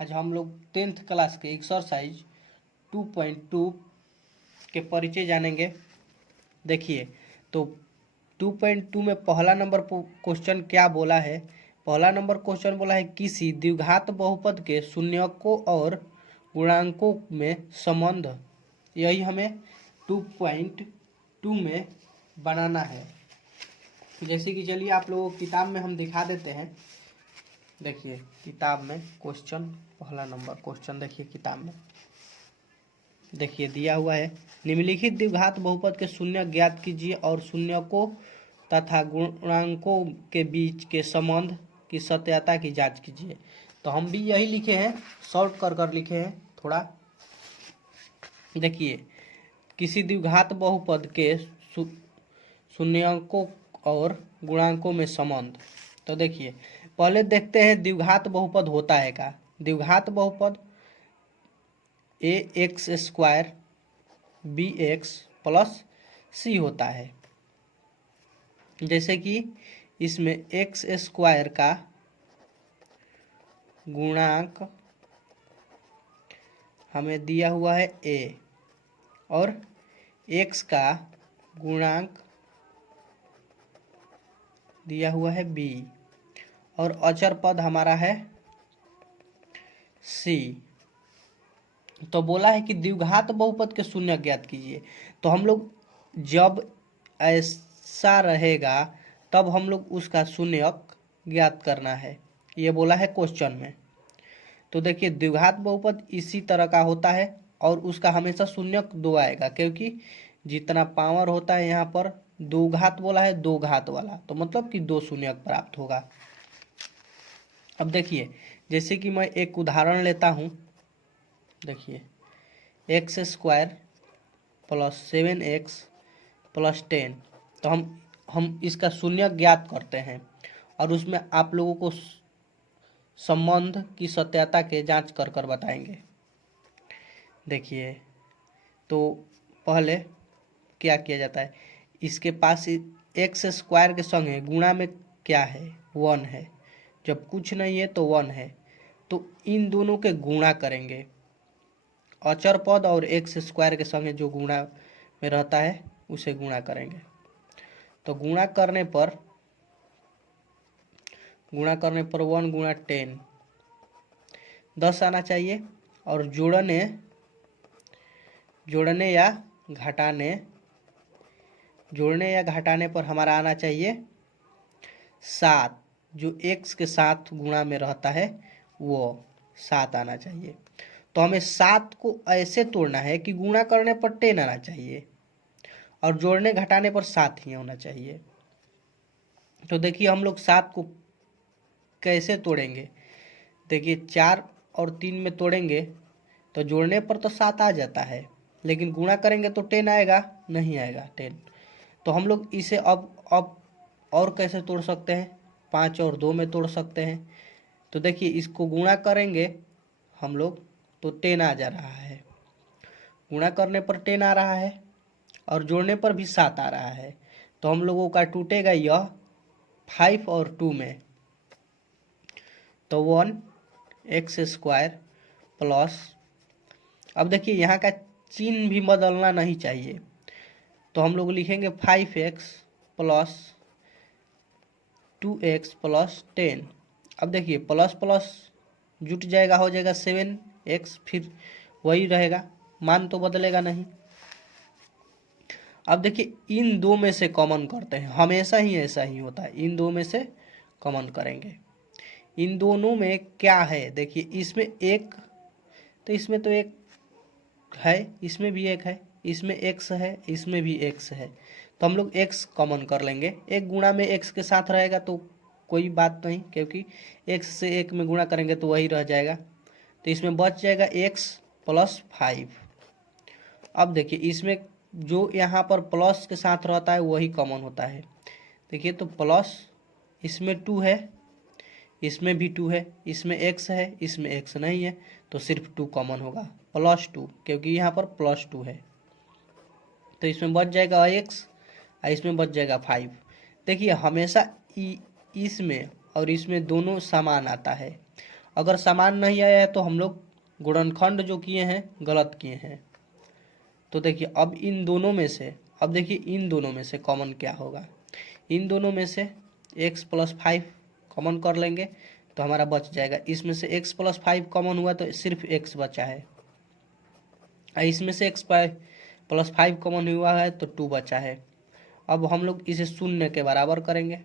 आज हम लोग 10th क्लास के एक्सरसाइज 2.2 के परिचय जानेंगे। देखिए तो 2.2 में पहला नंबर क्वेश्चन क्या बोला है। पहला नंबर क्वेश्चन बोला है किसी द्विघात बहुपद के शून्यकों और गुणांकों में संबंध। यही हमें 2.2 में बनाना है। जैसे कि चलिए आप लोगों को किताब में हम दिखा देते हैं। देखिए किताब में क्वेश्चन, पहला नंबर क्वेश्चन देखिए किताब में देखिए दिया हुआ है, निम्नलिखित द्विघात बहुपद के शून्य ज्ञात कीजिए और शून्यकों तथा गुणांकों के बीच के संबंध की सत्यता की जांच कीजिए। तो हम भी यही लिखे हैं, शॉर्ट कर लिखे हैं थोड़ा। देखिए किसी द्विघात बहुपद के शून्यकों और गुणांकों में संबंध। तो देखिए पहले देखते हैं द्विघात बहुपद होता है क्या। द्विघात बहुपद ax² bx प्लस c होता है। जैसे कि इसमें x² का गुणांक हमें दिया हुआ है a और x का गुणांक दिया हुआ है b और अचर पद हमारा है c। तो बोला है कि द्विघात बहुपद के शून्य ज्ञात कीजिए। तो हम लोग जब ऐसा रहेगा तब हम लोग उसका शून्यक ज्ञात करना है, ये बोला है क्वेश्चन में। तो देखिए द्विघात बहुपद इसी तरह का होता है और उसका हमेशा शून्यक 2 आएगा, क्योंकि जितना पावर होता है यहाँ पर दो घात बोला है, 2 घात वाला, तो मतलब कि 2 शून्यक प्राप्त होगा। अब देखिए जैसे कि मैं एक उदाहरण लेता हूँ। देखिए x² प्लस 7x प्लस 10। तो हम इसका शून्य ज्ञात करते हैं और उसमें आप लोगों को संबंध की सत्यता के जांच कर बताएंगे। देखिए तो पहले क्या किया जाता है, इसके पास x² के संग गुणा में क्या है, 1 है। जब कुछ नहीं है तो 1 है, तो इन दोनों के गुणा करेंगे। अचर पद और x² के संग जो गुणा में रहता है उसे गुणा करेंगे। तो गुणा करने पर 1 गुणा 10 10 आना चाहिए और जोड़ने या घटाने पर हमारा आना चाहिए 7। जो x के साथ गुणा में रहता है वो 7 आना चाहिए। तो हमें 7 को ऐसे तोड़ना है कि गुणा करने पर 10 आना चाहिए और जोड़ने घटाने पर 7 ही होना चाहिए। तो देखिए हम लोग 7 को कैसे तोड़ेंगे। देखिए 4 और 3 में तोड़ेंगे तो जोड़ने पर तो 7 आ जाता है, लेकिन गुणा करेंगे तो 10 आएगा, नहीं आएगा 10। तो हम लोग इसे अब और कैसे तोड़ सकते हैं, 5 और 2 में तोड़ सकते हैं। तो देखिए इसको गुणा करेंगे हम लोग तो 10 आ जा रहा है, गुणा करने पर 10 आ रहा है और जोड़ने पर भी 7 आ रहा है। तो हम लोगों का टूटेगा यह 5 और 2 में। तो 1x² प्लस, अब देखिए यहाँ का चिन्ह भी बदलना नहीं चाहिए, तो हम लोग लिखेंगे 5x प्लस 2x प्लस 10। अब देखिए प्लस प्लस जुट जाएगा, हो जाएगा 7x, फिर वही रहेगा, मान तो बदलेगा नहीं। अब देखिए इन दो में से कॉमन करते हैं, हमेशा ही ऐसा ही होता है, इन दो में से कॉमन करेंगे। इन दोनों में क्या है, देखिए इसमें एक, तो इसमें तो एक है, इसमें भी एक है, इसमें x है, इसमें भी x है, तो हम लोग x कॉमन कर लेंगे। एक गुणा में x के साथ रहेगा तो कोई बात नहीं, क्योंकि x से 1 में गुणा करेंगे तो वही रह जाएगा। तो इसमें बच जाएगा x प्लस 5। अब देखिए इसमें जो यहाँ पर प्लस के साथ रहता है वही कॉमन होता है। देखिए तो प्लस, इसमें 2 है, इसमें भी 2 है, इसमें x है, इसमें x नहीं है, तो सिर्फ 2 कॉमन होगा, +2, क्योंकि यहाँ पर +2 है। तो इसमें बच जाएगा x और इसमें बच जाएगा 5। देखिए हमेशा इसमें और इसमें दोनों समान आता है, अगर समान नहीं आया है तो हम लोग गुणनखंड जो किए हैं गलत किए हैं। तो देखिए अब इन दोनों में से, अब देखिए इन दोनों में से कॉमन क्या होगा। इन दोनों में से x+5 कॉमन कर लेंगे तो हमारा बच जाएगा। इसमें से x+5 कॉमन हुआ तो सिर्फ x बचा है, इसमें से x+5 कॉमन हुआ है तो 2 बचा है। अब हम लोग इसे शून्य के बराबर करेंगे,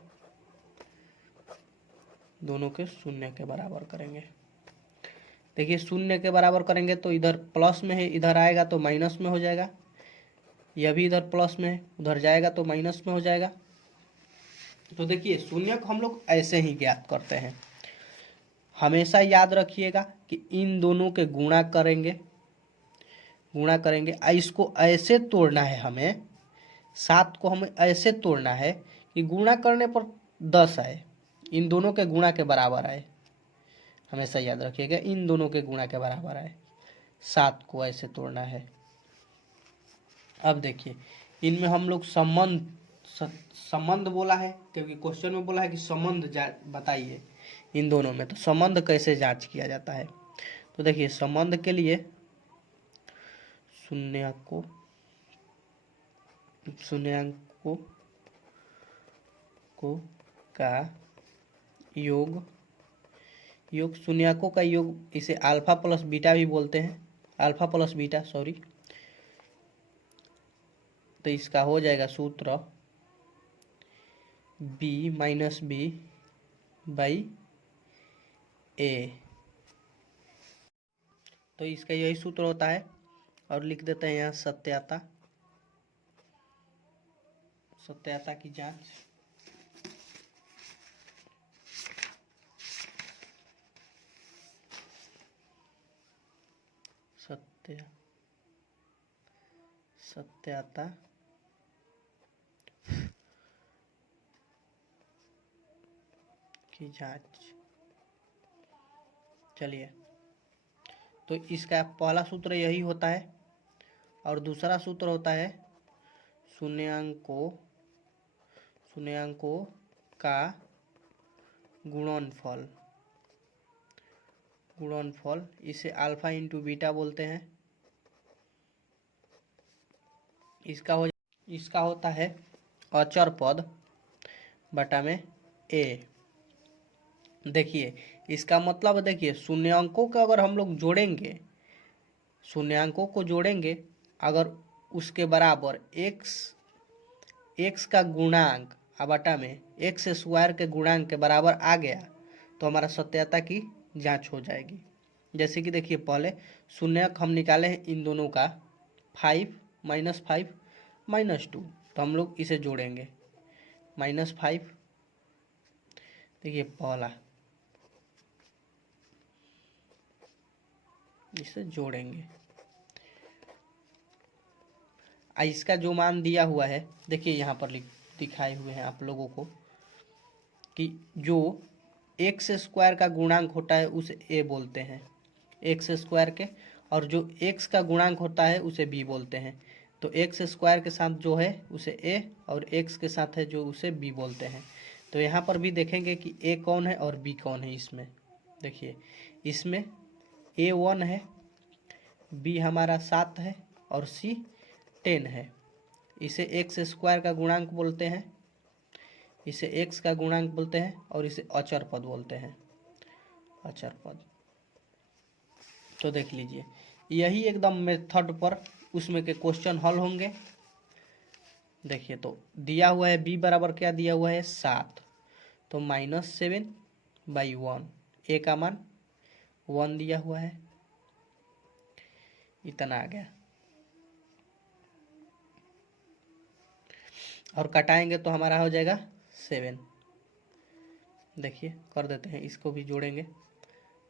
दोनों के शून्य के बराबर करेंगे। देखिए शून्य के बराबर करेंगे तो इधर प्लस में है, इधर आएगा तो माइनस में हो जाएगा। यह भी इधर प्लस में है, उधर जाएगा तो माइनस में हो जाएगा। तो देखिए शून्य को हम लोग ऐसे ही ज्ञात करते हैं। हमेशा याद रखिएगा कि इन दोनों के गुणा करेंगे, गुणा करेंगे। इसको ऐसे तोड़ना है हमें, 7 को हमें ऐसे तोड़ना है कि गुणा करने पर 10 आए, इन दोनों के गुणा के बराबर आए। हमेशा याद रखिएगा इन दोनों के गुणा के बराबर आए, 7 को ऐसे तोड़ना है। अब देखिए इनमें हम लोग संबंध बोला है, क्योंकि क्वेश्चन में बोला है कि संबंध बताइए इन दोनों में। तो संबंध कैसे जांच किया जाता है, तो देखिए संबंध के लिए शून्याङ्कों का योग, शून्याङ्कों का योग, इसे अल्फा प्लस बीटा भी बोलते हैं, अल्फा प्लस बीटा सॉरी। तो इसका हो जाएगा सूत्र b minus b by a। तो इसका यही सूत्र होता है। और लिख देते हैं यहाँ सत्याता की जांच। सत्याता की जांच। चलिए तो इसका पहला सूत्र यही होता है और दूसरा सूत्र होता है शून्याङ्कों का गुणनफल। इसे अल्फा इंटू बीटा बोलते हैं। इसका होता है अचर पद बटा में a। देखिए इसका मतलब देखिए शून्याङ्कों का अगर हम लोग जोड़ेंगे, शून्याङ्कों को जोड़ेंगे, अगर उसके बराबर x का गुणांक बटा में x स्क्वायर के गुणांक के बराबर आ गया तो हमारा सत्यता की जांच हो जाएगी। जैसे कि देखिए पहले शून्यक हम निकाले हैं इन दोनों का 5 -2, तो हम लोग इसे जोड़ेंगे -5। देखिए पहला इसे जोड़ेंगे, इसका जो मान दिया हुआ है देखिए यहाँ पर दिखाए हुए हैं आप लोगों को कि जो एक्स स्क्वायर का गुणांक होता है उसे ए बोलते हैं, एक्स स्क्वायर के, और जो एक्स का गुणांक होता है उसे बी बोलते हैं। तो एक्स स्क्वायर के साथ जो है उसे ए और एक्स के साथ है जो उसे बी बोलते हैं। तो यहाँ पर भी देखेंगे कि ए कौन है और बी कौन है। इसमें देखिए इसमें ए 1 है, बी हमारा 7 है और सी 10 है। इसे एक्स स्क्वायर का गुणांक बोलते हैं, इसे एक्स का गुणांक बोलते हैं और इसे अचर पद बोलते हैं, अचर पद। तो देख लीजिए यही एकदम मेथड पर उसमें के क्वेश्चन हल होंगे। देखिए तो दिया हुआ है b बराबर क्या दिया हुआ है 7, तो -7/1, a का मान 1 दिया हुआ है, इतना आ गया। और कटाएंगे तो हमारा हो जाएगा 7। देखिए कर देते हैं, इसको भी जोड़ेंगे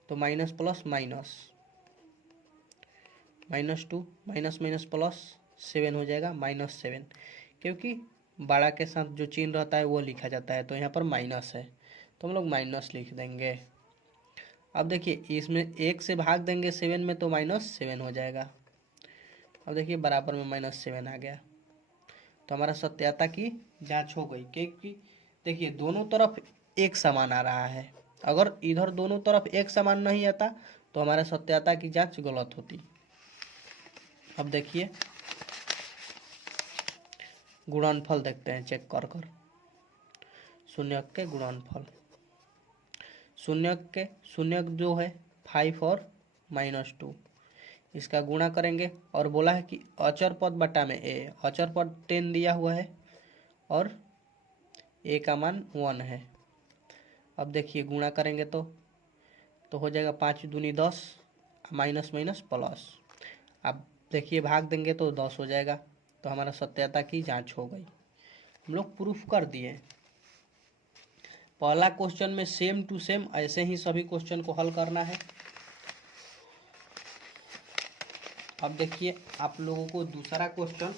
तो minus plus minus, -2 minus minus plus 7 हो जाएगा -7, क्योंकि बड़ा के साथ जो चिन्ह रहता है वो लिखा जाता है, तो यहाँ पर माइनस है तो हम लोग माइनस लिख देंगे। अब देखिए इसमें 1 से भाग देंगे 7 में तो -7 हो जाएगा। अब देखिए बराबर में -7 आ गया, तो हमारा सत्यता की जांच हो गई, क्योंकि देखिए दोनों तरफ एक समान आ रहा है। अगर इधर दोनों तरफ एक समान नहीं आता तो हमारा सत्यता की जांच गलत होती। अब देखिए गुणनफल देखते हैं चेक कर कर। शून्यक के गुणनफल, शून्यक जो है 5 और -2, इसका गुणा करेंगे और बोला है कि अचर पद बटा में ए, अचर पद 10 दिया हुआ है और ए का मान 1 है। अब देखिए गुणा करेंगे तो हो जाएगा 5 दूनी 10, माइनस माइनस प्लस। अब देखिए भाग देंगे तो 10 हो जाएगा। तो हमारा सत्यता की जांच हो गई, हम लोग प्रूफ कर दिए। पहला क्वेश्चन में सेम टू सेम ऐसे ही सभी क्वेश्चन को हल करना है। अब देखिए आप लोगों को दूसरा क्वेश्चन,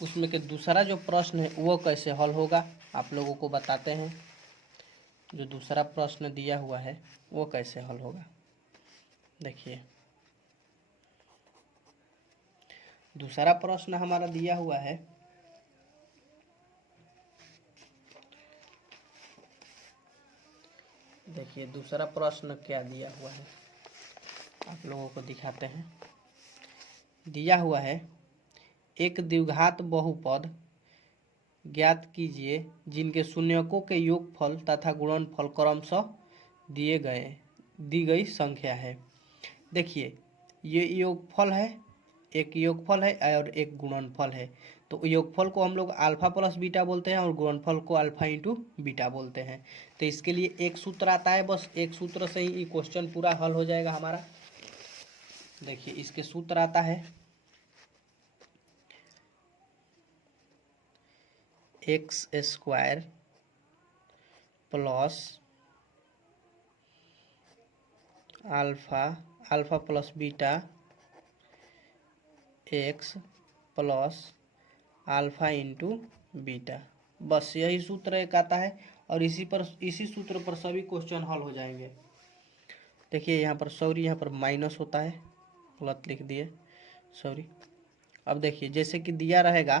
उसमें के दूसरा जो प्रश्न है वो कैसे हल होगा आप लोगों को बताते हैं। जो दूसरा प्रश्न दिया हुआ है वो कैसे हल होगा, देखिए दूसरा प्रश्न हमारा दिया हुआ है, देखिए दूसरा प्रश्न क्या दिया हुआ है आप लोगों को दिखाते हैं। दिया हुआ है एक द्विघात बहुपद ज्ञात कीजिए जिनके शून्यकों के योगफल तथा गुणनफल क्रमशः दी गई संख्या है। देखिए ये योगफल है, एक योगफल है और एक गुणनफल है। तो योगफल को हम लोग अल्फा प्लस बीटा बोलते हैं और गुणनफल को अल्फा इंटू बीटा बोलते हैं। तो इसके लिए एक सूत्र आता है, बस एक सूत्र से ही क्वेश्चन पूरा हल हो जाएगा हमारा। देखिए इसके सूत्र आता है x square plus alpha plus beta x plus alpha into beta, बस यही सूत्र एक आता है और इसी सूत्र पर सभी क्वेश्चन हल हो जाएंगे। देखिए यहाँ पर सॉरी, यहाँ पर माइनस होता है, गलत लिख दिए, सॉरी। अब देखिए जैसे कि दिया रहेगा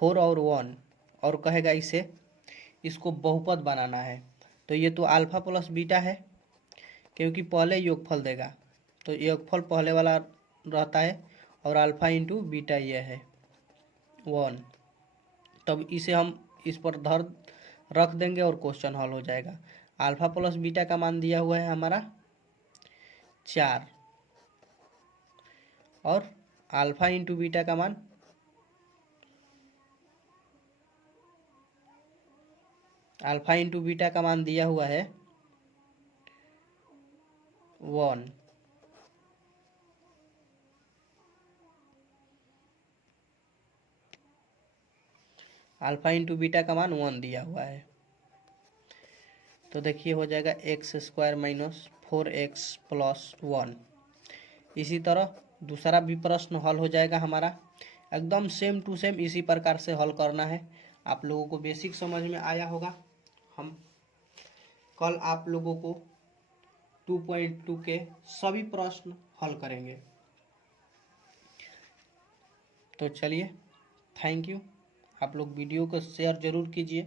4 और 1 और कहेगा इसको बहुपद बनाना है, तो ये तो अल्फा प्लस बीटा है क्योंकि पहले योगफल देगा, तो योगफल पहले वाला रहता है और अल्फा इंटू बीटा ये है 1। तब इसे हम इस पर रख देंगे और क्वेश्चन हल हो जाएगा। अल्फा प्लस बीटा का मान दिया हुआ है हमारा 4 और अल्फा इंटू बीटा का मान दिया हुआ है 1। अल्फा इंटू बीटा का मान 1 दिया हुआ है। तो देखिए हो जाएगा x square minus 4x plus 1। इसी तरह दूसरा भी प्रश्न हल हो जाएगा हमारा, एकदम सेम टू सेम इसी प्रकार से हल करना है। आप लोगों को बेसिक समझ में आया होगा। हम कल आप लोगों को 2.2 के सभी प्रश्न हल करेंगे। तो चलिए, थैंक यू। आप लोग वीडियो को शेयर जरूर कीजिए।